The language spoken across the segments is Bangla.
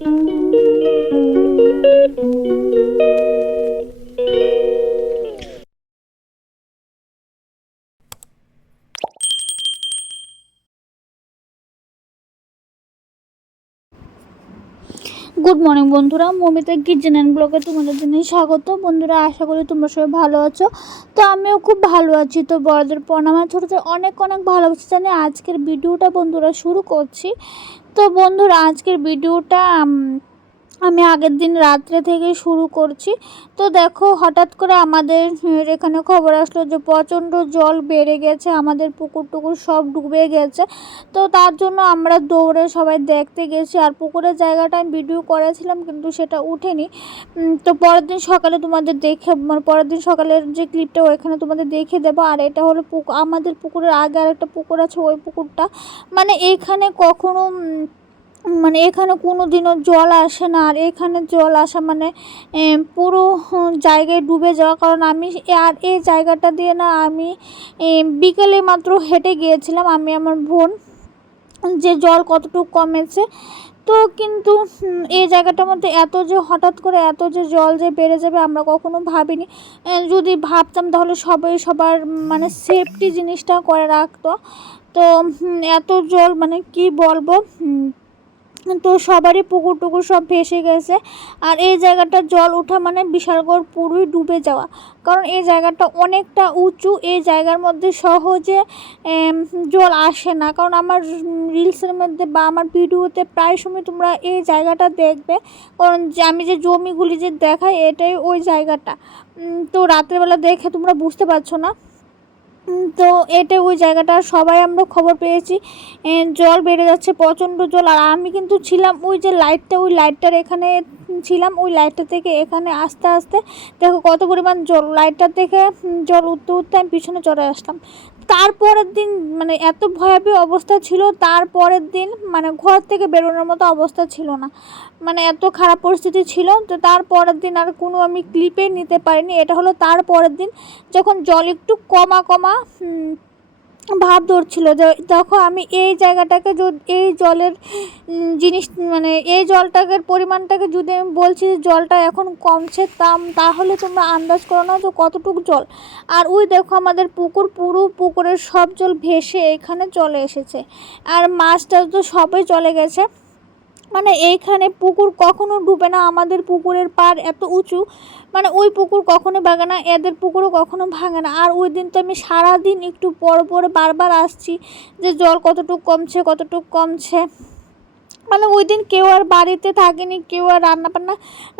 গুড মর্নিং বন্ধুরা, মমিতা কিচেন অ্যান্ড ব্লগে তোমাদের জন্য স্বাগত। বন্ধুরা, আশা করি তোমরা সবাই ভালো আছো। তো আমিও খুব ভালো আছি। তো বড়দের প্রণাম, ছোটোদের অনেক অনেক ভালোবাসা জানিয়ে আজকের ভিডিওটা বন্ধুরা শুরু করছি। তো বন্ধুরা, আজকের ভিডিওটা আমি আগের দিন রাত্রে থেকে শুরু করছি। তো দেখো, হঠাৎ করে আমাদের এখানে খবর আসলো যে প্রচণ্ড জল বেড়ে গেছে, আমাদের পুকুর টুকুর সব ডুবে গেছে। তো তার জন্য আমরা দৌড়ে সবাই দেখতে গেছি। আর পুকুরের জায়গাটা আমি ভিডিও করেছিলাম, কিন্তু সেটা উঠেনি। তো পরের দিন সকালে তোমাদের পরের দিন সকালের যে ক্লিপটা ওইখানে তোমাদের দেখে দেবো। আর এটা হলো আমাদের পুকুরের আগে আর একটা পুকুর আছে, ওই পুকুরটা এইখানে কখনো এখানে কোনো দিনও জল আসে না। আর এখানে জল আসা পুরো জায়গায় ডুবে যাওয়া। কারণ আমি আর এই জায়গাটা দিয়ে আমি বিকেলে মাত্র হেঁটে গিয়েছিলাম, আমি আমার বোন, যে জল কতটুকু কমেছে। তো কিন্তু এই জায়গাটার মধ্যে হঠাৎ করে এত যে জল যে বেড়ে যাবে আমরা কখনো ভাবিনি। যদি ভাবতাম তাহলে সবার সেফটি জিনিসটা করে রাখতো। তো এত জল কি বলবো। তো সবারই পুকুর টুকুর সব ভেসে গেছে। আর এই জায়গাটা জল ওঠা বিশালগড় পুরোই ডুবে যাওয়া। কারণ এই জায়গাটা অনেকটা উঁচু, এই জায়গার মধ্যে সহজে জল আসে না। কারণ আমার রিলসের মধ্যে বা আমার ভিডিওতে প্রায় সময় তোমরা এই জায়গাটা দেখবে। কারণ আমি যে জমিগুলি যে দেখাই এটাই ওই জায়গাটা। তো রাত্রেবেলা দেখে তোমরা বুঝতে পারছো না। তো এটা ওই জায়গাটা সবাই আমরা খবর পেয়েছি জল বেড়ে যাচ্ছে, প্রচণ্ড জল। আর আমি কিন্তু ছিলাম ওই যে ওই লাইটটার এখানে ছিলাম। ওই লাইটটা থেকে এখানে আস্তে আস্তে দেখো কত পরিমাণ জল, লাইটটার থেকে জল উঠতে উঠতে আমি পিছনে চলে আসতাম। তারপরের দিন এত ভয়াবহ অবস্থা ছিল। তারপরের দিন ঘর থেকে বেরোনোর মতো অবস্থা ছিল না, এত খারাপ পরিস্থিতি ছিল। তো তারপরের দিন আর কোনো আমি ক্লিপে নিতে পারিনি। এটা হলো তারপরের দিন, যখন জল একটু কমা ভাব ধরছিল। যে দেখো আমি এই জায়গাটাকে এই জলের জিনিস এই জলটাকে পরিমাণটাকে যদি আমি বলছি যে জলটা এখন কমছে, তাহলে তোমরা আন্দাজ করো না যে কতটুকু জল। আর ওই দেখো আমাদের পুরো পুকুরের সব জল ভেসে এখানে চলে এসেছে। আর মাছ টাছ তো সবই চলে গেছে। এইখানে পুকুর কখনো ডুবে না, আমাদের পুকুরের পাড় এত উঁচু, ওই পুকুর কখনো ভাঙে না, এদের পুকুরও কখনো ভাঙে না। আর ওই দিন তো আমি সারাদিন একটু পর বারবার আসছি যে জল কতটুকু কমছে। ওই দিন কেউ আর বাড়িতে থাকেনি, কেউ আর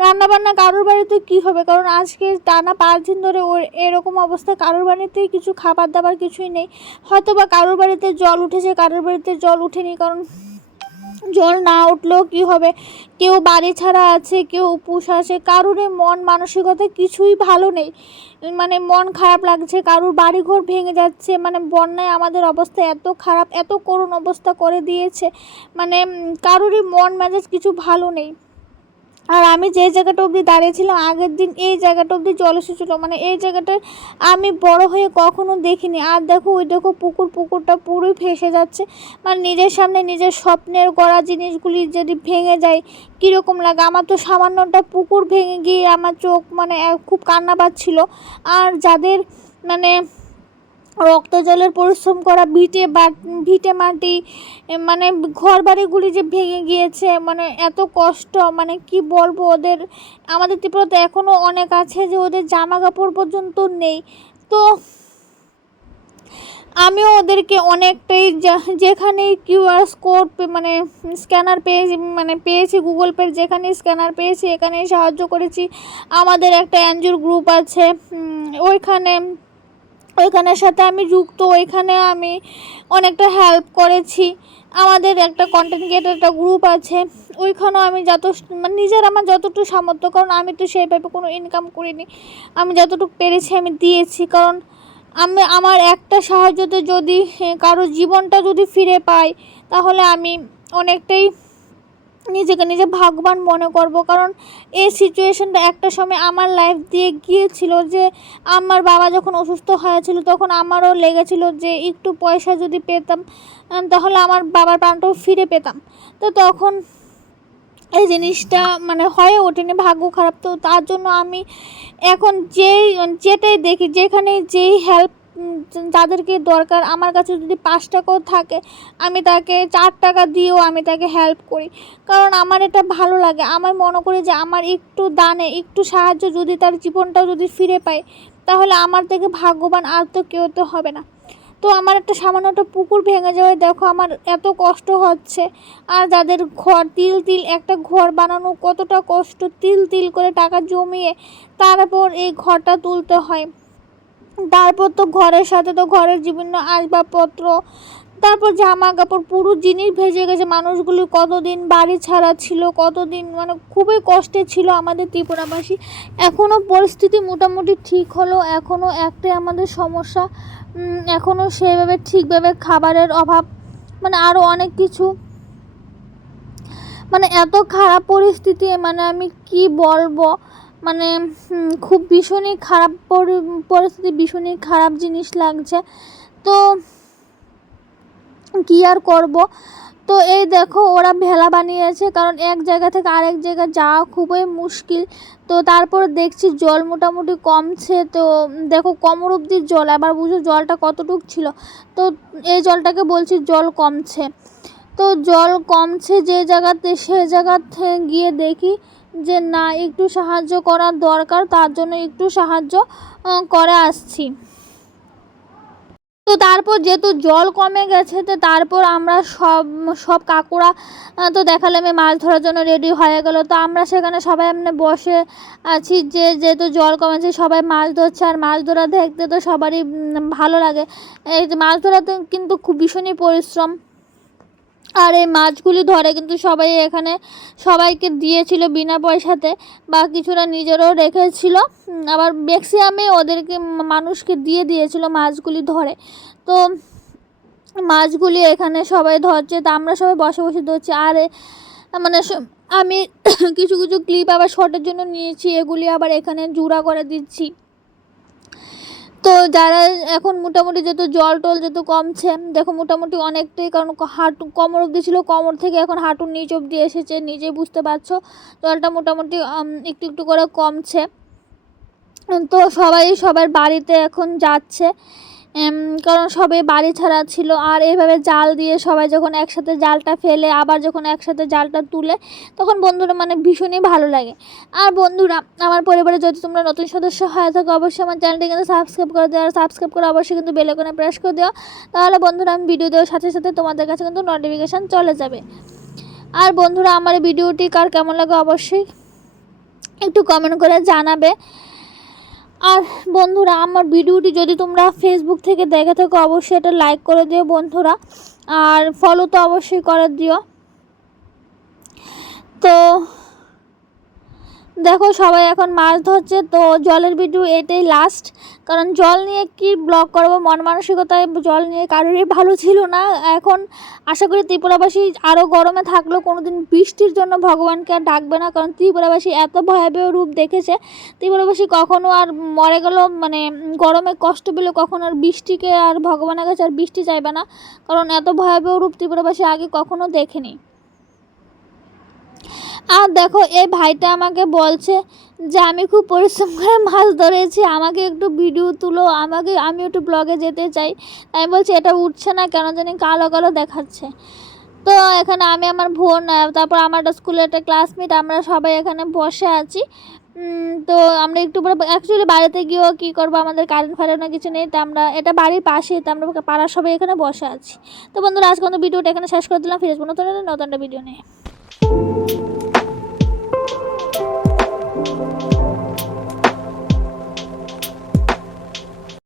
রান্নাবান্না কারোর বাড়িতে কী হবে। কারণ আজকে টানা 5 দিন ধরে এরকম অবস্থা, কারোর বাড়িতেই কিছু খাবার দাবার কিছুই নেই। হয়তো বা কারোর বাড়িতে জল উঠেছে, কারোর বাড়িতে জল উঠেনি। কারণ জল না উঠলেও কী হবে, কেউ বাড়ি ছাড়া আছে, কেউ উপোস আছে, কারোরই মন মানসিকতা কিছুই ভালো নেই। মন খারাপ লাগছে, কারোর বাড়িঘর ভেঙে যাচ্ছে। বন্যায় আমাদের অবস্থা এত খারাপ, এত করুণ অবস্থা করে দিয়েছে, কারোরই মন মেজাজ কিছু ভালো নেই। আর আমি যে জায়গাটা অবধি দাঁড়িয়েছিলাম আগের দিন, এই জায়গাটা অবধি জল এসেছিলো। এই জায়গাটায় আমি বড় হয়ে কখনো দেখিনি। আর দেখো ওই দেখো পুকুরটা পুরোই ভেসে যাচ্ছে। নিজের সামনে নিজের স্বপ্নের গড়া জিনিসগুলি যদি ভেঙে যায় কীরকম লাগে। আমার তো সামান্যটা পুকুর ভেঙে গিয়ে আমার চোখ খুব কান্না পাচ্ছিল। আর যাদের রক্ত জলের পরিশ্রম করা ভিটে মাটি ঘর বাড়িগুলি যে ভেঙে গিয়েছে, এত কষ্ট, কি বলবো ওদের। আমাদের ত্রিপুরাতে এখনও অনেক আছে যে ওদের জামা কাপড় পর্যন্ত নেই। তো আমিও ওদেরকে অনেকটাই যেখানে কিউআর কোড স্ক্যানার পেয়েছি, গুগল পের যেখানে স্ক্যানার পেয়েছি এখানেই সাহায্য করেছি। আমাদের একটা এনজিওর গ্রুপ আছে, ওইখানের সাথে আমি যুক্ত, ওইখানে আমি অনেকটা হেল্প করেছি। আমাদের একটা কন্টেন্ট ক্রিয়েটার একটা গ্রুপ আছে, ওইখানেও আমি আমার যতটুকু সামর্থ্য, কারণ আমি তো সেইভাবে কোনো ইনকাম করিনি, আমি যতটুকু পেরেছি আমি দিয়েছি। কারণ আমার একটা সাহায্যতে যদি কারো জীবনটা যদি ফিরে পাই, তাহলে আমি অনেকটাই নিজেকে নিজে ভাগ্যবান মনে করব। কারণ এই সিচুয়েশনটা একটা সময় আমার লাইফ দিয়ে গিয়েছিল। যে আমার বাবা যখন অসুস্থ হয়েছিল তখন আমারও লেগেছিল যে একটু পয়সা যদি পেতাম তাহলে আমার বাবার প্রাণটাও ফিরে পেতাম। তো তখন এই জিনিসটা মানে হয়ে ওঠেনি, ভাগ্য খারাপ। তো তার জন্য আমি এখন যেটাই দেখি, যেখানে যেই হেল্প যাদেরকে দরকার, আমার কাছে যদি 5 টাকাও থাকে আমি তাকে 4 টাকা দিয়েও আমি তাকে হেল্প করি, কারণ আমার এটা ভালো লাগে। আমার মনে করি যে আমার একটু দানে একটু সাহায্য যদি তার জীবনটাও যদি ফিরে পায়, তাহলে আমার থেকে ভাগ্যবান আর তো কেউ তো হবে না। তো আমার একটা সামান্য একটা পুকুর ভেঙে যাওয়ায় দেখো আমার এত কষ্ট হচ্ছে। আর যাদের ঘর তিল একটা ঘর বানানো কতটা কষ্ট, তিল করে টাকা জমিয়ে তারপর এই ঘরটা তুলতে হয়। তারপর তো ঘরের সাথে তো ঘরের বিভিন্ন আসবাবপত্র, তারপর জামা কাপড়, পুরো জিনিস ভেজে গেছে। মানুষগুলি কতদিন বাড়ি ছাড়া ছিল, কতদিন মানে খুবই কষ্টে ছিল আমাদের ত্রিপুরাবাসী। এখনও পরিস্থিতি মোটামুটি ঠিক হলো, এখনও একটাই আমাদের সমস্যা, এখনও সেভাবে ঠিকভাবে খাবারের অভাব, মানে আরও অনেক কিছু, মানে এত খারাপ পরিস্থিতি, মানে আমি কি বলবো, মানে খুব ভীষণই খারাপ পরিস্থিতি, ভীষণই খারাপ জিনিস লাগছে। তো কী আর করব। তো এই দেখো ওরা ভেলা বানিয়েছে, কারণ এক জায়গা থেকে আরেক জায়গা যাওয়া খুবই মুশকিল। তো তারপর দেখছি জল মোটামুটি কমছে। তো দেখো কোমর অবধি জল, আবার বুঝো জলটা কতটুক ছিল। তো এই জলটাকে বলছি জল কমছে। তো জল কমছে যে জায়গাতে, সে জায়গাতে গিয়ে দেখি যে না, একটু সাহায্য করার দরকার, তার জন্য একটু সাহায্য করে আসছি। তো তারপর যেহেতু জল কমে গেছে, তো তারপর আমরা সব কাকুরা তো দেখালাম মাছ ধরার জন্য রেডি হয়ে গেল। তো আমরা সেখানে সবাই এমনি বসে আছি, যেহেতু জল কমেছে সবাই মাছ ধরছে। আর মাছ ধরা দেখতে তো সবারই ভালো লাগে। এই মাছ ধরাতে কিন্তু খুব ভীষণই পরিশ্রম। আর এই মাছগুলি ধরে কিন্তু সবাই এখানে সবাইকে দিয়েছিল বিনা পয়সাতে, বা কিছুটা নিজেরও রেখেছিল, আবার ম্যাক্সিমামে ওদেরকে মানুষকে দিয়েছিল মাছগুলি ধরে। তো মাছগুলি এখানে সবাই ধরছে, তো আমরা সবাই বসে বসে ধরছি। আর মানে আমি কিছু ক্লিপ আবার শর্টের জন্য নিয়েছি, এগুলি আবার এখানে জুড়া করে দিচ্ছি। তো যারা এখন মোটামুটি যেহেতু জল টল যেহেতু কমছে, দেখো মোটামুটি অনেকটাই, কারণ হাঁটু কোমর অবধি ছিল, কোমর থেকে এখন হাঁটুর নিচ অবধি এসেছে, নিজেই বুঝতে পারছো জলটা মোটামুটি একটু করে কমছে। তো সবার বাড়িতে এখন যাচ্ছে, কারণ সবাই বাড়ি ছাড়া ছিল। আর এইভাবে জাল দিয়ে সবাই যখন একসাথে জালটা ফেলে, আবার যখন একসাথে জালটা তুলে, তখন বন্ধুরা মানে ভীষণই ভালো লাগে। আর বন্ধুরা, আমার পরিবারে যদি তোমরা নতুন সদস্য হয়ে থাকো, অবশ্যই আমার চ্যানেলটি কিন্তু সাবস্ক্রাইব করে দেওয়া, আর সাবস্ক্রাইব করে অবশ্যই কিন্তু বেল আইকনে প্রেস করে দেওয়া, তাহলে বন্ধুরা আমি ভিডিও দেওয়ার সাথে সাথে তোমাদের কাছে কিন্তু নোটিফিকেশান চলে যাবে। আর বন্ধুরা, আমার ভিডিওটি কার কেমন লাগে অবশ্যই একটু কমেন্ট করে জানাবে। আর বন্ধুরা, আমার ভিডিওটি যদি তোমরা ফেসবুক থেকে দেখে থাকো, অবশ্যই এটা লাইক করে দিও বন্ধুরা, আর ফলো তো অবশ্যই করে দিও। তো দেখো সবাই এখন মাছ ধরছে। তো জলের ভিডিও এটাই লাস্ট, কারণ জল নিয়ে কি ব্লগ করবো, মন মানসিকতায় জল নিয়ে কারোরই ভালো ছিল না। এখন আশা করি ত্রিপুরাবাসী আরও গরমে থাকলেও কোনোদিন বৃষ্টির জন্য ভগবানকে আর ডাকবে না, কারণ ত্রিপুরাবাসী এত ভয়াবহ রূপ দেখেছে। ত্রিপুরাবাসী কখনো আর মরে গেল, মানে গরমে কষ্ট পেলে কখনো আর বৃষ্টিকে আর ভগবানের কাছে আর বৃষ্টি চাইবে না, কারণ এত ভয়াবহ রূপ ত্রিপুরাবাসী আগে কখনো দেখেনি। আর দেখো এই ভাইটা আমাকে বলছে যে আমি খুব পরিশ্রম করে মাছ ধরেছি, আমাকে একটু ভিডিও তুলো, আমি একটু ব্লগে যেতে চাই। আমি বলছি এটা উঠছে না কেন জানি, কালো কালো দেখাচ্ছে। তো এখানে আমি, আমার বোন, তারপর আমার একটা স্কুলের একটা ক্লাসমেট, আমরা সবাই এখানে বসে আছি। তো আমরা একটু পরে অ্যাকচুয়ালি বাড়িতে গিয়েও কী করবো, আমাদের কারেন্ট ফারেন্ট কিছু নেই, তো আমরা এটা বাড়ির পাশেই, তো আমরা পাড়ার সবাই এখানে বসে আছি। তো বন্ধুরা, আজকে ভিডিওটা এখানে শেষ করে দিলাম, ফিরে আসবো নতুন একটা ভিডিও নিয়ে।